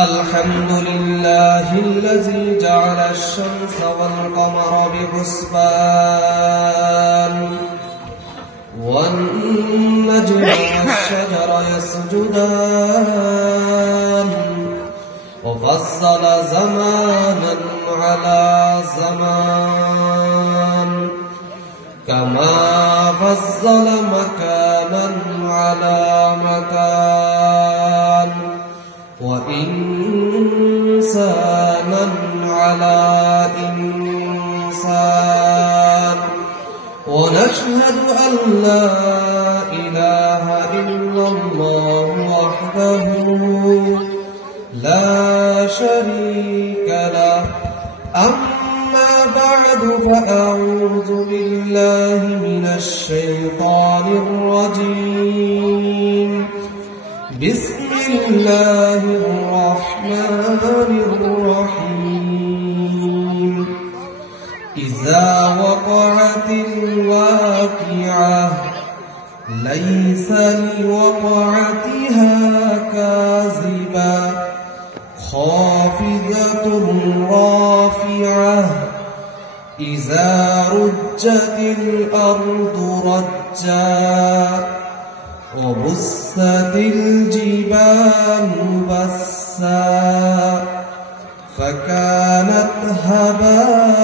الحمد لله الذي جعل الشمس والقمر بحسبان والنجم والشجر يسجدان وفصل زمانا على زمان كما فصل مكانا على مكان وإنسانا على إنسان ونشهد أن لا إله إلا الله وحده لا شريك له أما بعد فأعوذ بالله من الشيطان الرجيم بسم الله الرحمن الرحيم إذا وقعت الواقعة ليس لوقعتها كاذبة خافضة رافعة إذا رجت الأرض رجا وبست الجبال بسا فكانت هباء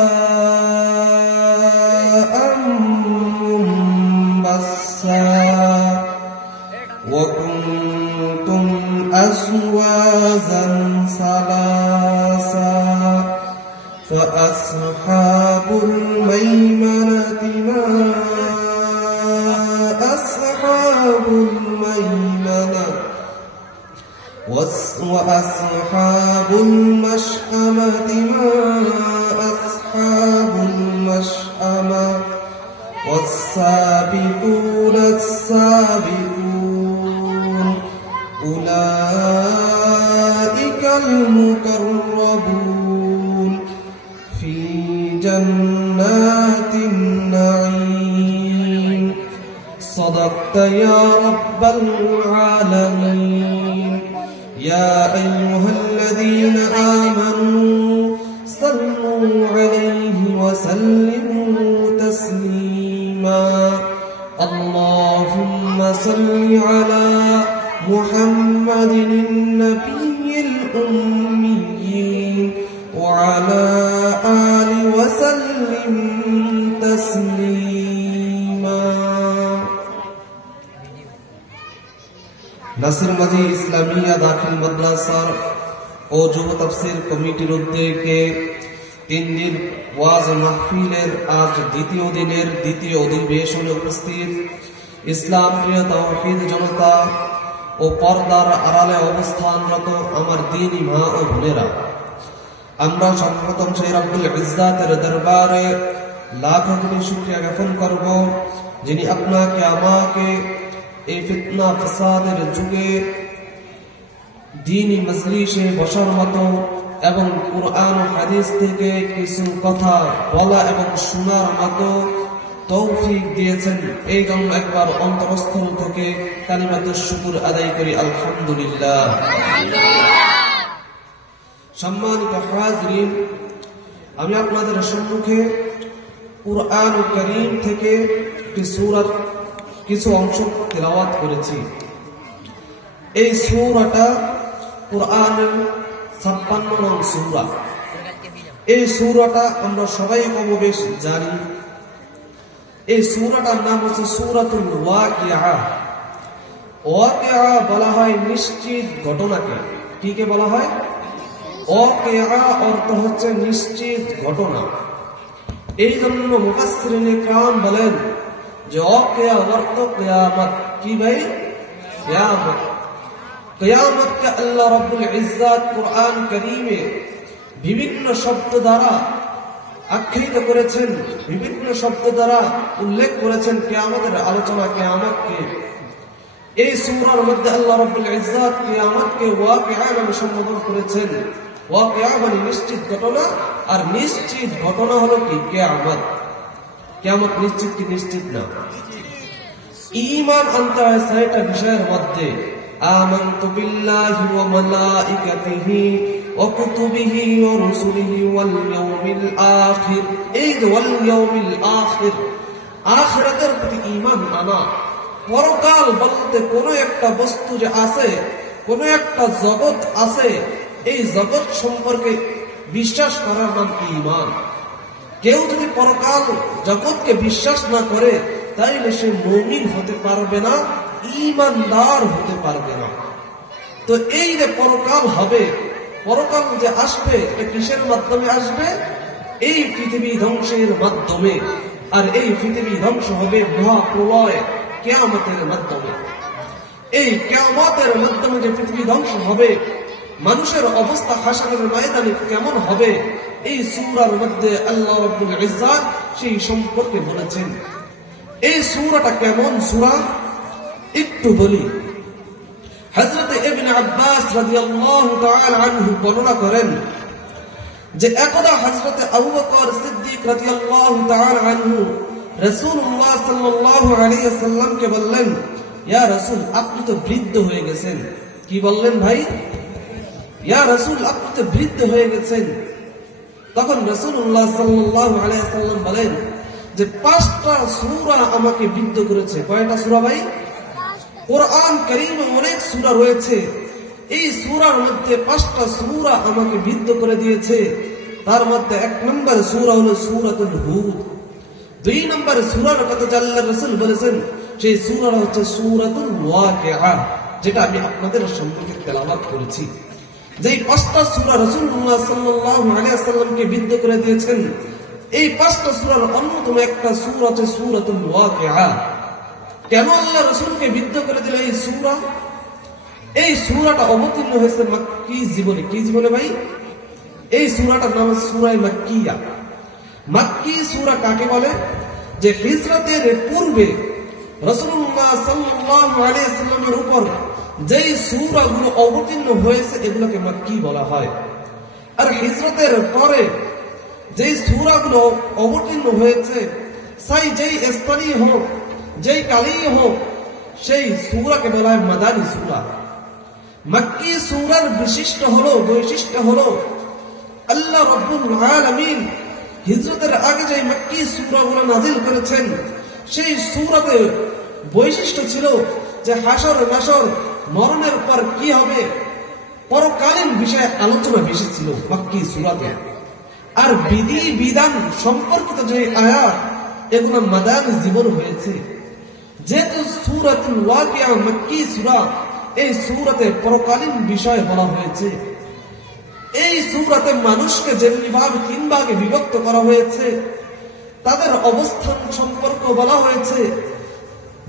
منبثا وكنتم أزواجا ثلاثا فأصحاب الميمنة ما أصحاب الميمنة وأصحاب المشأمة ما أصحاب المشأمة والسابقون السابقون أولئك المقربون في جنات النعيم صدقت يا رب العالمين يا أيها الذين آمنوا صلوا عليه وسلموا تسليما اللهم صل على محمد النبي الأمي وعلى آله وسلم تسليما নাসিরমাজি ইসলামিয়া দাখিল মাদ্রাসার ও যুব তাফসীর কমিটির উদ্যোগে 3 দিন ওয়াজ মাহফিলের আজ দ্বিতীয় দিনের দ্বিতীয় অধিবেশনে উপস্থিত ইসলাম প্রিয় তাওহীদ জনতা ও পর্দার আড়ালে অবস্থানরত আমার দ্বীনি মা ও বোনেরা, আমরা সর্বপ্রথম সেই রব্বুল ইজ্জাতের দরবারে লাখ কোটি শুকরিয়া জ্ঞাপন করব যিনি আপনাকে আমাকে এই ফিতনা ফাসাদের যুগে দ্বীনি মজলিসে বসার মতো এবং কুরআন ও হাদিস থেকে কিছু কথা বলা এবং শোনার মতো তৌফিক দিয়েছেন। এই জন্য একবার অন্তরস্থল থেকে কালিমাতুশ শুকর আদায় করি আলহামদুলিল্লাহ। সম্মানিত হাজরিন, আমি আপনাদের সম্মুখে কুরআন কারীম থেকে একটি সূরার কিছু অংশ তেলাওয়াত করেছি। এই সূরাটা কুরআনের 56 নং সূরা। এই সূরাটা আমরা সবাই কমবেশ জানি। এই সূরাটার নাম হচ্ছে সূরাতুল ওয়াকিআ। ওয়াকিআ বলা হয় নিশ্চিত ঘটনাকে। কিকে বলা হয়? ওয়াকিআ অর্থ হচ্ছে নিশ্চিত ঘটনা। এই জন্য মুফাসসিরিনে কিরাম বলেন যে ওয়াকিআ অর্থ কিয়ামত। কি ভাই? কিয়ামত। কিয়ামতকে আল্লাহ রাব্বুল ইজ্জাত কুরআন কারীমে বিভিন্ন শব্দ দ্বারা আখ্যায়িত করেছেন, বিভিন্ন শব্দ দ্বারা উল্লেখ করেছেন কিয়ামতের আলোচনা, কিয়ামতকে। এই সূরার মধ্যে আল্লাহ রাব্বুল ইজ্জাত কিয়ামতকে ওয়াকিআ নামে সম্বোধন করেছেন। ওয়াকিআ মানে নিশ্চিত ঘটনা, আর নিশ্চিত ঘটনা হলো কি? কিয়ামত। কিয়ামত নিশ্চিত কি নিশ্চিত না? ঈমান আনতে হয় 6টা বিষয়ের মধ্যে। আমানতু বিল্লাহি ওয়া মালাইকাতিহি ওয়া কুতুবিহি ওয়া রুসুলিহি ওয়াল ইয়াউমিল আখির। এই যে ওয়াল ইয়াউমিল আখির, আখিরাতের প্রতি ঈমান আনা। পরকাল বলতে কোন একটা বস্তু যে আছে, কোন একটা জগৎ আছে, এই জগৎ সম্পর্কে বিশ্বাস করার নাম ঈমান। কেউ যদি পরকাল জগৎকে বিশ্বাস না করে তাইলে সে মুমিন হতে পারবে না, ঈমানদার হতে পারবে না। তো এই যে পরকাল হবে, পরকাল যে আসবে, এটা কিসের মাধ্যমে আসবে? এই পৃথিবী ধ্বংসের মাধ্যমে। আর এই পৃথিবী ধ্বংস হবে মহাপ্রলয় কিয়ামতের মাধ্যমে। এই কিয়ামতের মাধ্যমে যে পৃথিবী ধ্বংস হবে, মানুষের অবস্থা হাসরের ময়দানে কেমন হবে, এই সূরার মধ্যে আল্লাহ রাব্বুল ইজ্জাত সেই সম্পর্কে বলেছেন। এই সূরাটা কেমন সূরা একটু বলি। হযরত ইবনে আব্বাস রাদিয়াল্লাহু তাআলা আনহু বর্ণনা করেন যে একদা হযরত আবু বকর সিদ্দিক রাদিয়াল্লাহু তাআলা আনহু রাসূলুল্লাহ সাল্লাল্লাহু আলাইহি ওয়াসাল্লামকে বললেন, ইয়া রাসূল, আপনি তো বৃদ্ধ হয়ে গেছেন। কি বললেন ভাই? ইয়া রাসূল, আপনি তো বৃদ্ধ হয়ে গেছেন। তখন রাসূলুল্লাহ সাল্লাল্লাহু আলাইহি ওয়াসাল্লাম বলেন যে 5টা সূরা আমাকে বৃদ্ধ করেছে। কয়টা সূরা ভাই? কোরআন কারীমে অনেক সূরা রয়েছে, এই সূরার মধ্যে 5টা সূরা আমাকে বৃদ্ধ করে দিয়েছে। তার মধ্যে 1 নম্বর সূরা হলো সূরাতুল হুদ। 2 নম্বর সূরার কথা আল্লাহর রাসূল বলেছেন, সেই সূরাটা হচ্ছে সূরাতুল ওয়াকিআ, যেটা আমি আপনাদের সম্পর্কে তেলাওয়াত করেছি। যেই 5টা সূরা রাসূলুল্লাহ সাল্লাল্লাহু আলাইহি ওয়াসাল্লামকে বৃদ্ধ করে দিয়েছেন, এই 5টা সূরার অন্যতম একটা সূরা হচ্ছে সূরাতুল ওয়াকিআ। কেন আল্লাহ রাসূলকে বৃদ্ধ করে দিল এই সূরা? এই সূরাটা অবতীর্ণ হয়েছে মক্কি জীবনে। কি জীবনে ভাই? এই সূরাটার নাম সূরা মাক্কিয়া। মক্কি সূরা কাকে বলে? যে হিজরতের পূর্বে রাসূলুল্লাহ সাল্লাল্লাহু আলাইহি ওয়াসাল্লামের উপর যেই সূরাগুলো অবতীর্ণ হয়েছে এগুলোকে মক্কি বলা হয়। আর হিজরতের পরে যেই সূরাগুলো অবতীর্ণ হয়েছে, সেই যেই স্থানীয় হোক, যেই কালেই হোক, সেই সূরাকে বলা হয় মাদানী সূরা। মক্কি সূরার বৈশিষ্ট্য হলো আল্লাহ রাব্বুল আলামিন হিজরতের আগে যে মক্কি সূরাগুলো নাযিল করেছেন, সেই সূরাতে বৈশিষ্ট্য ছিল যে হাসর নাসর, মরণের পর কি হবে, পরকালীন বিষয়ে আলোচনা বেশি ছিল মক্কি সূরাতে। আর বিধি বিধান সম্পর্কিত যে আয়াত, এগুলো মাদানী জীবন হয়েছে। যেহেতু সূরাতুল ওয়াকিয়া মক্কি সূরা, এই সূরাতে পরকালীন বিষয় বলা হয়েছে। এই সূরাতে মানুষকে যেমনিভাবে 3 ভাগে বিভক্ত করা হয়েছে, তাদের অবস্থান সম্পর্ক বলা হয়েছে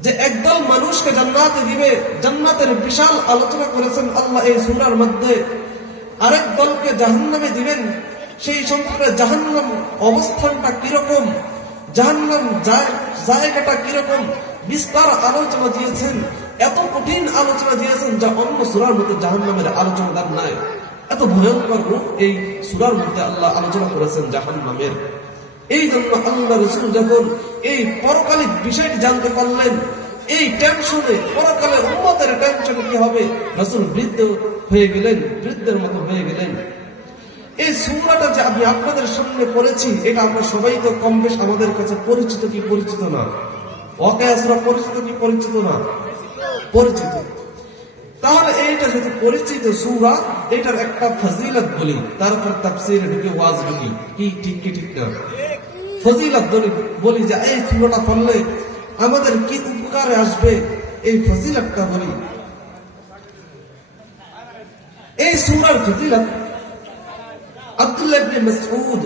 যে একদল মানুষকে জান্নাতে দিবে, জান্নাতের বিশাল আলোচনা করেছেন আল্লাহ এই সূরার মধ্যে। আরেক দলকে জাহান্নামে দিবেন, সেই সম্পর্কে জাহান্নাম অবস্থানটা কিরকম, জাহান্নাম জায়গাটা কিরকম বিস্তার আলোচনা দিয়েছেন। এত কঠিন আলোচনা দিয়েছেন যা অন্য সূরার মধ্যে জাহান্নামের আলোচনা দান নাই। এত ভয়ঙ্কর রূপ এই সূরার মধ্যে আল্লাহ আলোচনা করেছেন জাহান্নামের। এই জন্য আল্লাহ রাসূল যখন এই পরকালিক বিষয়টি জানতে পারলেন, এই টেনশনে, পরকালে উম্মতের টেনশনে কি হবে, রাসূল বৃদ্ধ হয়ে গেলেন, বৃদ্ধের মতো হয়ে গেলেন। এই সূরাটা যে আমি আপনাদের সামনে পড়েছি, এটা আমরা সবাই তো কম বেশ আমাদের কাছে পরিচিত কি পরিচিত না? ওয়াকিয়া সূরা পরিচিত কি পরিচিত না? পরিচিত। তাহলে এইটা যেহেতু পরিচিত সূরা, এটার একটা ফজিলত বলি, তারপর তাফসীরে ঢুকে ওয়াজ বলি। কি ঠিক কি ঠিক না? ফজিলত বলি যে এই সূরাটা পড়লে আমাদের কি উপকারে আসবে, এই ফজিলতটা বলি। এই সূরার ফজিলত আব্দুল্লাহ ইবনে মাসউদ,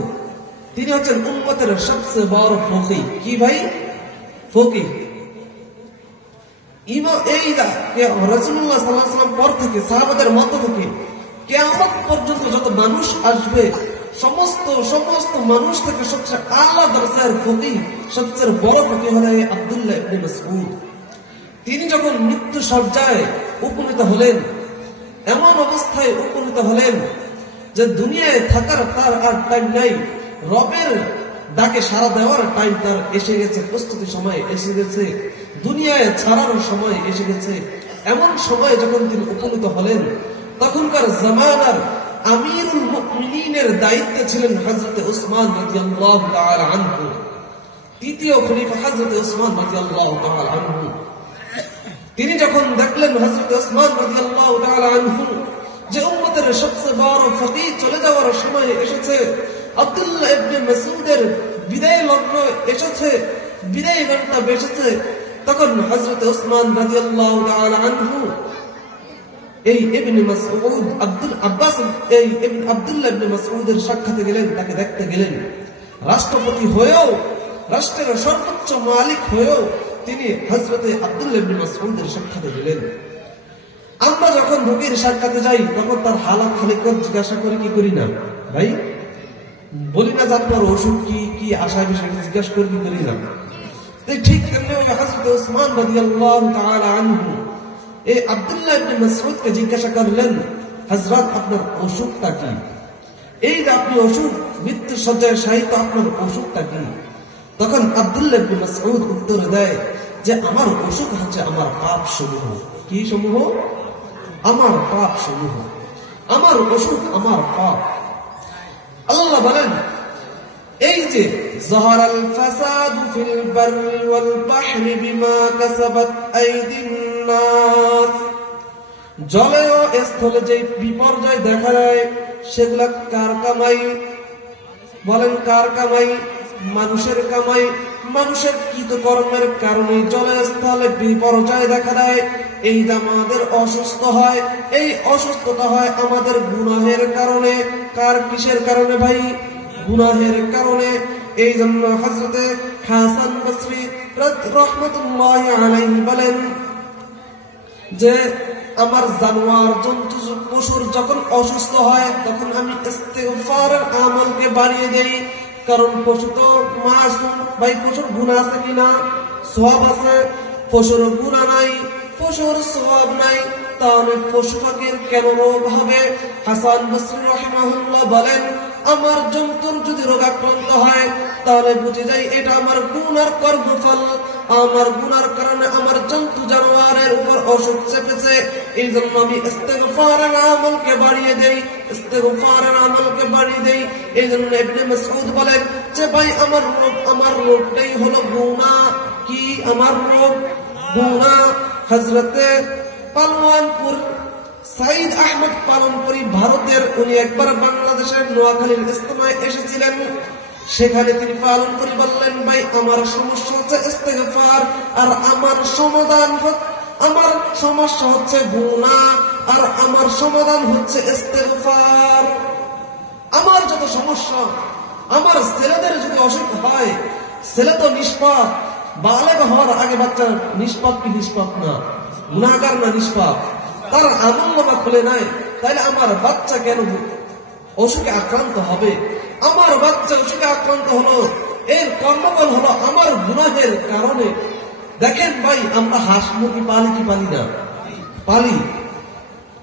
তিনি হচ্ছেন উম্মতের সবচেয়ে বড় ফকিহ। কি ভাই? ফকিহ। এই রাসূলুল্লাহ সাল্লাল্লাহু আলাইহি ওয়াসাল্লাম পর থেকে, সাহাবাদের মধ্য থেকে কিয়ামত পর্যন্ত যত মানুষ আসবে, সমস্ত মানুষ থেকে সবচেয়ে আলা দরজার ফকিহ, সবচেয়ে বড় ফকিহ হলেন আব্দুল্লাহ ইবনে মাসউদ। তিনি যখন মৃত্যু সজ্জায় উপনীত হলেন, এমন অবস্থায় উপনীত হলেন যে দুনিয়ায় থাকার তার আর টাইম নাই, রবের ডাকে সাড়া দেওয়ার টাইম তার এসে গেছে, প্রস্তুতি সময় এসে গেছে, দুনিয়ায় ছাড়ার সময় এসে গেছে। এমন সময় যখন তিনি উপনীত হলেন, তখনকার জামানার আমিরুল মুমিনিনের দায়িত্বে ছিলেন হযরত উসমান রাদিয়াল্লাহু তাআলা আনহু, তৃতীয় খলিফা হযরত উসমান রাদিয়াল্লাহু তাআলা আনহু। তিনি যখন দেখলেন হযরত উসমান রাদিয়াল্লাহু তাআলা আনহু যে উম্মতের সবচেয়ে বড় ফকিহ চলে যাওয়ার সময় এসেছে, আব্দুল্লাহ ইবনে মাসউদের বিদায় লগ্ন এসেছে, বিদায় ঘন্টা বেজেছে, তখন হযরত উসমান রাদিয়াল্লাহু তাআলা আনহু এই ইবনে মাসউদ আব্দুল্লাহ ইবনে মাসউদের সাক্ষাতে গেলেন, তাকে দেখতে গেলেন। রাষ্ট্রপতি হয়েও, রাষ্ট্রের সর্বোচ্চ মালিক হয়েও তিনি হযরত আব্দুল্লাহ ইবনে মাসউদের সাক্ষাতে গেলেন। আমরা যখন রোগীর সাক্ষাতে যাই তখন তার হালাত খালিকত জিজ্ঞাসা করি কি করি না ভাই? বলি না যে আপনার ওষুধ কি কি আশা বিষয়ে জিজ্ঞাসা করি কি করি না? ঠিক তেমনি হযরত উসমান রাদিয়াল্লাহু তাআলা আনহু এই আব্দুল্লাহ ইবনে মাসউদকে জিজ্ঞাসা করলেন, হযরত আপনার অসুখটা কি? এই যে আপনি অসুখ, মৃত্যু সজ্জায় শায়িত, আপনার অসুখটা কি? তখন আব্দুল্লাহ ইবনে মাসউদ উত্তর দেয় যে আমার অসুখ হচ্ছে আমার পাপ সমূহ। কি সমূহ? আমার পাপ সমূহ, আমার অসুখ আমার পাপ। আল্লাহ বলেন এই যে যাহারাল ফাসাদু ফিল বাররি ওয়াল বাহরি বিমা কাসাবাত আইদিন নাস, জলে ও স্থলে যে বিপর্যয় দেখা যায় সেগুলা কার কামাই? বলেন কার কামাই? মানুষের কামাই। মানুষের কৃতকর্মের কারণে জলে স্থলে বিপর্যয় দেখা দেয়। এই যে আমাদের অসুস্থ হয়, এই অসুস্থতা হয় আমাদের গুনাহের কারণে। কার কিসের কারণে ভাই? গুনাহের কারণে। এই জন্য হযরতে হাসান বসরি রাহমাতুল্লাহি আলাইহি বলেন যে আমার জানোয়ার জন্তু পশুর যখন অসুস্থ হয় তখন আমি ইস্তিগফারের আমলকে বাড়িয়ে দেই, কারণ পশু তো মাসুম ভাই, পশুর গুনাহ আছে কিনা? সওয়াব আছে। পশুর গুনাহ নাই, পশুর সওয়াব নাই, তাহলে পশু পাখির কেন রোগ হবে? হাসান বসরি রাহিমাহুল্লাহ বলেন আমার জন্তুর যদি রোগাক্রান্ত হয় তাহলে বুঝে যাই এটা আমার গুনার কর্মফল, আমার গুনার কারণে আমার জন্তু জানোয়ারের উপর অসুখ চেপেছে। এই জন্য আমি ইস্তিগফারের আমলকে বাড়িয়ে দেই, ইস্তিগফারের আমলকে বাড়িয়ে দেই। এই জন্য ইবনে মাসউদ বলেন যে ভাই আমার রোগটাই হলো গুনাহ। কি আমার রোগ? গুনাহ। হযরতে পালওয়ানপুর সাইদ আহমদ পালনপুরি ভারতের, উনি একবার বাংলাদেশের নোয়াখালীর ইজতেমায় এসেছিলেন। সেখানে তিনি পালনপুরি বললেন ভাই আমার সমস্যা হচ্ছে ইস্তিগফার, আর আমার সমস্যা হচ্ছে গুনাহ, আর আমার সমাধান হচ্ছে ইস্তিগফার। আমার যত সমস্যা, আমার ছেলেদের যদি অসুখ হয়, ছেলে তো নিষ্পাপ, বালেগ হওয়ার আগে বাচ্চা নিষ্পাপ কি নিষ্পাপ না? গুনাহগার না নিষ্পাপ? তার আমলনামা খুলে নাই, তাইলে আমার বাচ্চা কেন অসুখে আক্রান্ত হবে? আমার বাচ্চা অসুখে আক্রান্ত হলো, এর কর্মফল হলো আমার গুনাহের কারণে। দেখেন ভাই আমরা হাঁস মুরগি পালি কি পালি না? পালি।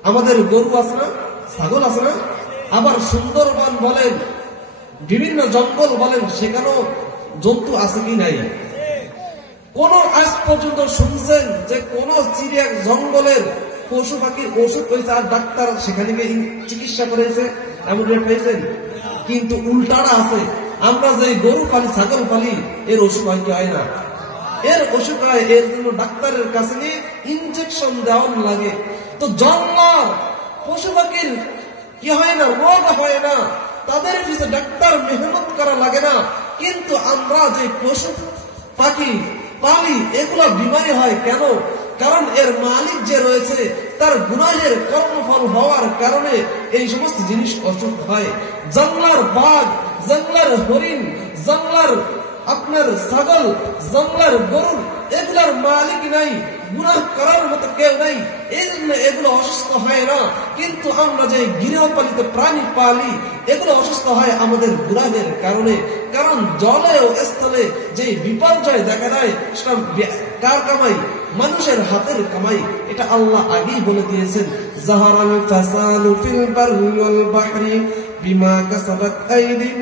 আমাদের গরু আছে না, ছাগল আছে না? আবার সুন্দরবন বলেন, বিভিন্ন জঙ্গল বলেন, সেখানেও জন্তু আছে কি নাই? কোন আজ পর্যন্ত শুনছেন যে কোন চিড়িয়া জঙ্গলের পশু পাখির ওষুধ হয়েছে আর ডাক্তার সেখানে গিয়ে চিকিৎসা করেছে এমন পাইছেন? কিন্তু উল্টাটা আছে, আমরা যে গরু পালি ছাগল পালি এর ওষুধ হয় কি হয় না? এর ওষুধ হয়, এর জন্য ডাক্তারের কাছে নিয়ে ইনজেকশন দেওয়া লাগে। তো জঙ্গল পশু পাখির কি হয় না? রোগ হয় না, তাদের পিছনে ডাক্তার মেহনত করা লাগে না। কিন্তু আমরা যে পশু পাখি পালি এগুলো বিমারি হয় কেন? কারণ এর মালিক যে রয়েছে তার গুনাহের কর্মফল হওয়ার কারণে এই সমস্ত জিনিস অসুখ হয়। জঙ্গলার বাঘ, জঙ্গলার হরিণ, জঙ্গলার আপনার ছাগল, জঙ্গলার গরু, এগুলার মালিক নাই, গুনাহ করার মতো কেউ নাই, এই জন্য এগুলো অসুস্থ হয় না। কিন্তু আমরা যে গৃহপালিত প্রাণী পালি এগুলো অসুস্থ হয় আমাদের গুনাহের কারণে। কারণ জলে ও স্থলে যে বিপর্যয় দেখা দেয় সেটা কার কামাই? মানুষের হাতের কামাই। এটা আল্লাহ আগেই বলে দিয়েছেন, যাহারাল ফাসাদু ফিল বাররি ওয়াল বাহরি বিমা কাসাবাত আইদিন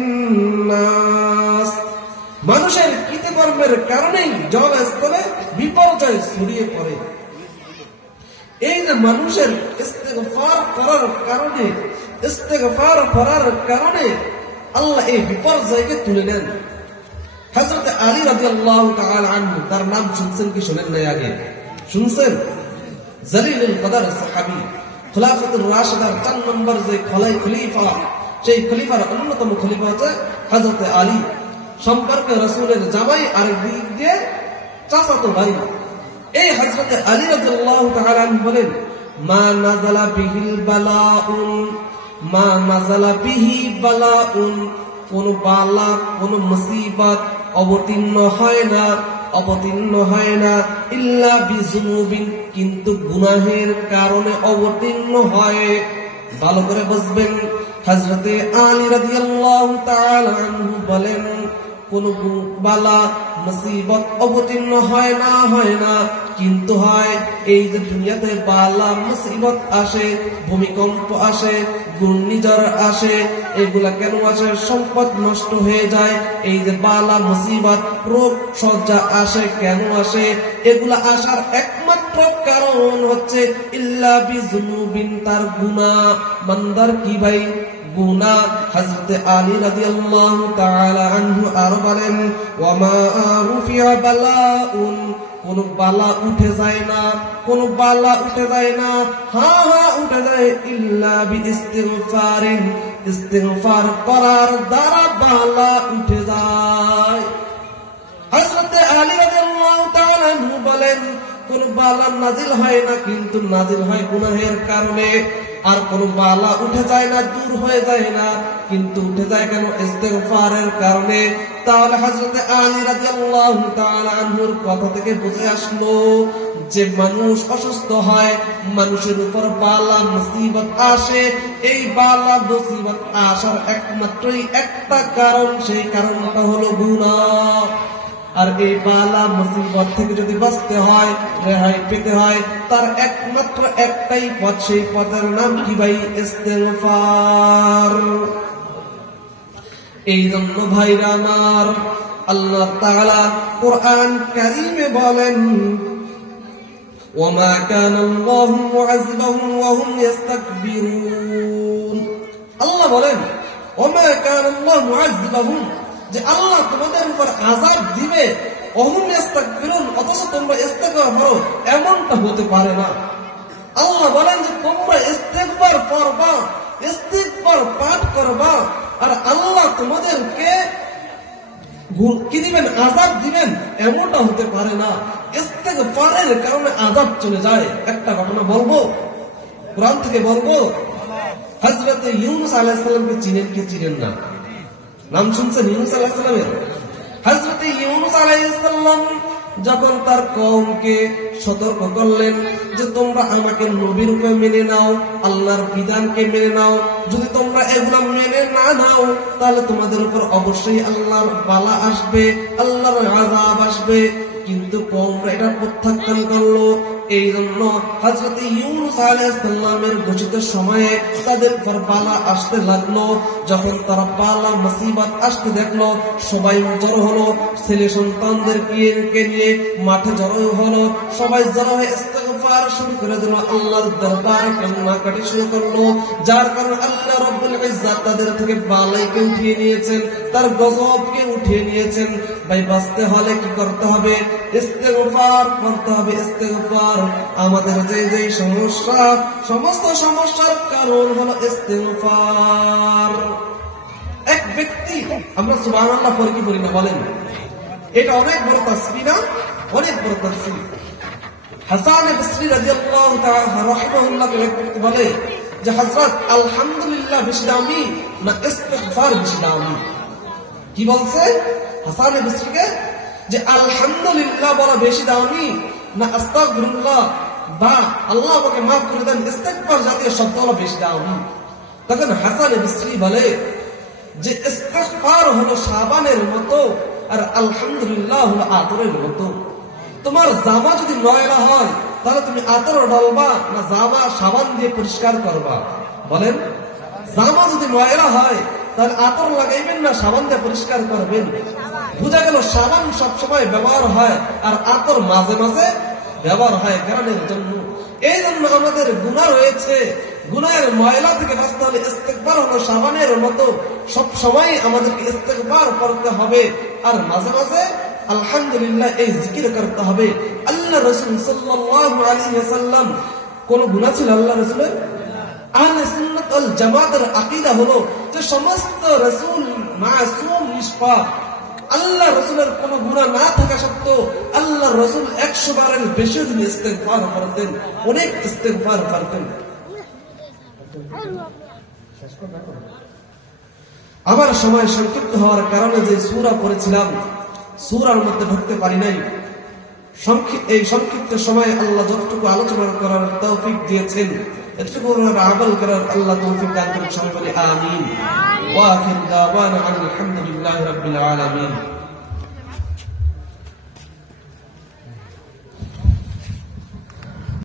নাস। মানুষের কৃতকর্মের কারণেই জল স্থলে বিপর্যয় ছড়িয়ে পড়ে। এই যে মানুষের ইস্তেগফার করার কারণে আল্লাহ এই বিপর্যয়কে তুলে নেন। হযরত আলী রাদিয়াল্লাহু তাআলা আনহু, তার নাম শুনছেন কি শোনেন নাই? আগে শুনছেন? জলিলুল কদর সাহাবী, খলিফাতুর রাশিদার 4 নম্বর যে খলিফা, সেই খলিফার অন্যতম খলিফা হচ্ছে হযরত আলী। সম্পর্কে রাসূলের জামাই, আর দিক দিয়ে চাচাতো ভাই। এই হযরত আলী রাদিয়াল্লাহু তাআলা আনহু বলেন, মা নাযালা বিহি বালাউন, কোন বালা, কোন মুসিবত অবতীর্ণ হয় না ইল্লা বিযুনুবিন, কিন্তু গুনাহের কারণে অবতীর্ণ হয়। ভালো করে বুঝবেন, হযরতে আলী রাদিয়াল্লাহু তাআলা আনহু বলেন, কোন বালা মুসিবত অবতীর্ণ হয় না, কিন্তু হয় এই যে দুনিয়াতে বালা মুসিবত আসে, ভূমিকম্প আসে, ঘূর্ণিঝড় আসে, এগুলা কেন আসে? সম্পদ নষ্ট হয়ে যায়। এই যে বালা মুসিবত, রোগ সজ্জা আসে, কেন আসে? এগুলা আসার একমাত্র কারণ হচ্ছে ইল্লা বিযুনুবিন, তার গুনাহ। বান্দার কি ভাই? গুনাহ। হযরত আলী রাদিয়াল্লাহু তাআলা আনহু আর বলেন, ওয়া মা রুফিয়া বালাউন, কোন বালা উঠে যায় না, হ্যাঁ উঠে যায়, ইল্লা বিইস্তিগফারিন, ইস্তিগফার করার দ্বারা বালা উঠে যায়। হযরত আলী রাদিয়াল্লাহু তাআলা আনহু বলেন, কোন বালা নাজিল হয় না, কিন্তু নাজিল হয় গুনাহের কারণে। আর কোন বালা উঠে যায় না, দূর হয়ে যায় না, কিন্তু উঠে যায় কেন? ইস্তিগফারের কারণে। তাহলে হযরত আলী রাদিয়াল্লাহু তাআলা আনহুর কথা থেকে বুঝে আসলো যে মানুষ অসুস্থ হয়, মানুষের উপর বালা মুসিবত আসে, এই বালা মুসিবত আসার একমাত্রই একটা কারণ, সেই কারণটা হলো গুনাহ। আর এই বালা মুসিবত থেকে যদি বাঁচতে হয়, রেহাই পেতে হয়, তার একমাত্র একটাই পথ, সেই পথের নাম কি ভাই? ইস্তিগফার। এই জন্য ভাইরা আমার, আল্লাহ তাআলা কোরআন কারীমে বলেন, ওয়ামা কানা আল্লাহু মুআযিবাহুম ওয়া হুম ইস্তাকবিরুন। আল্লাহ বলেন, ওয়ামা কানা আল্লাহু মুআযিবাহুম, যে আল্লাহ তোমাদের উপর আযাব দিবে, ওহুম ইস্তাকবিরুন, অথচ তোমরা ইস্তেগফার করো, এমনটা হতে পারে না। আল্লাহ বলেন যে তোমরা ইস্তেগফার করবা, ইস্তিগফার পাঠ করবা, আর আল্লাহ তোমাদেরকে কি দিবেন? আযাব দিবেন, এমনটা হতে পারে না। ইস্তেগফারের কারণে আযাব চলে যায়। একটা ঘটনা বলবো, কোরআন থেকে বলবো। হযরত ইউনূস আলাইহিস সালামকে চিনেন কি চিনেন না? নাম শুনছেন ইউনূস আলাইহিস সালামের? হযরত ইউনূস আলাইহিস সালাম যখন তার কওমকে সতর্ক করলেন যে তোমরা আমাকে নবীর রূপে মেনে নাও, আল্লাহর বিধানকে মেনে নাও, যদি তোমরা এগুলো মেনে না নাও তাহলে তোমাদের উপর অবশ্যই আল্লাহর বালা আসবে, আল্লাহর আযাব আসবে। কিন্তু কওমরা এটা প্রত্যাখ্যান করলো। এই জন্য হযরত ইউনূস আলাইহিস সালামের ঘোষিত সময়ে তাদের উপর বালা আসতে লাগলো। যখন তারা বালা মুসিবত আসতে দেখলো, সবাই জড়ো হলো, ছেলে সন্তানদেরকে নিয়ে মাঠে জড়ো হলো, সবাই জড়ো হয়ে ইস্তিগফার শুরু করে দিল, আল্লাহর দরবারে কান্নাকাটি শুরু করলো। যার কারণে আল্লাহ রাব্বুল ইজ্জাত তাদের থেকে বালাইকে উঠিয়ে নিয়েছেন, তার গজবকে উঠিয়ে নিয়েছেন। ভাই বাঁচতে হলে কি করতে হবে? ইস্তিগফার করতে হবে। ইস্তিগফার আমাদের যে সমস্যা, সমস্ত সমস্যার কারণ হলো ইস্তিগফার। এক ব্যক্তি, আমরা সুবহানাল্লাহ পড়ি কি বলি না বলেন? এটা অনেক বড় তাসবিহ না? অনেক বড় তাসবিহ। হাসান বসরি রাদিয়াল্লাহু তাআলা রাহিমাহুল্লাহ বলে যে হযরত আলহামদুলিল্লাহ বেশি দামি না ইস্তিগফার বেশি দামি? কি বলছে হাসান বসরিকে? যে আলহামদুলিল্লাহ বলা বেশি দামি না আস্তাগফিরুল্লাহ বা আল্লাহ আমাকে মাফ করে দেন ইস্তিগফার জাতীয় শব্দ হলো বেশি দামি? তখন হাসান বসরি বলে যে ইস্তিগফার হলো সাবানের মতো আর আলহামদুলিল্লাহ হলো আতরের মতো। তোমার জামা যদি ময়লা হয় তাহলে তুমি আতর ঢালবা না জামা সাবান দিয়ে পরিষ্কার করবা? বলেন। জামা যদি ময়লা হয় তাহলে আতর লাগাইবেন না সাবান দিয়ে পরিষ্কার করবেন? বুঝা গেল সাবান সবসময় ব্যবহার হয় আর আতর মাঝে মাঝে ব্যবহার হয় কারণের জন্য। এই জন্য আমাদের গুনাহ রয়েছে, গুনাহের ময়লা থেকে বাঁচতে হলে ইস্তেগফার হলো সাবানের মতো, সব সময় আমাদেরকে ইস্তেগফার করতে হবে। আর মাঝে মাঝে আলহামদুলিল্লাহ এই জিকির করতে হবে। আল্লাহ রাসূল সাল্লাল্লাহু আলাইহি ওয়াসাল্লাম কোন গুনাহ ছিল আল্লাহ রাসূলের? আহলে সুন্নাত ওয়াল জামাতের আকীদা হলো যে সমস্ত রাসূল মাসুম নিষ্পাপ। আল্লাহ রাসূলের কোন গুনাহ না থাকা সত্ত্বেও আল্লাহ রাসূল 100 বারের বেশি দিন ইস্তেগফার করতেন, অনেক ইস্তেগফার করতেন। আমার সময় সংক্ষিপ্ত হওয়ার কারণে যে সূরা পড়েছিলাম সূরার মধ্যে ঢুকতে পারি নাই। এই সংক্ষিপ্ত সময়ে আল্লাহ যতটুকু আলোচনা করার তৌফিক দিয়েছেন, এতটুকু আমল করার আল্লাহ তৌফিক দান করুন। সবাই বলি আমিন। ওয়া আখিরু দাওয়ানা আলহামদুলিল্লাহি রাব্বিল আলামিন।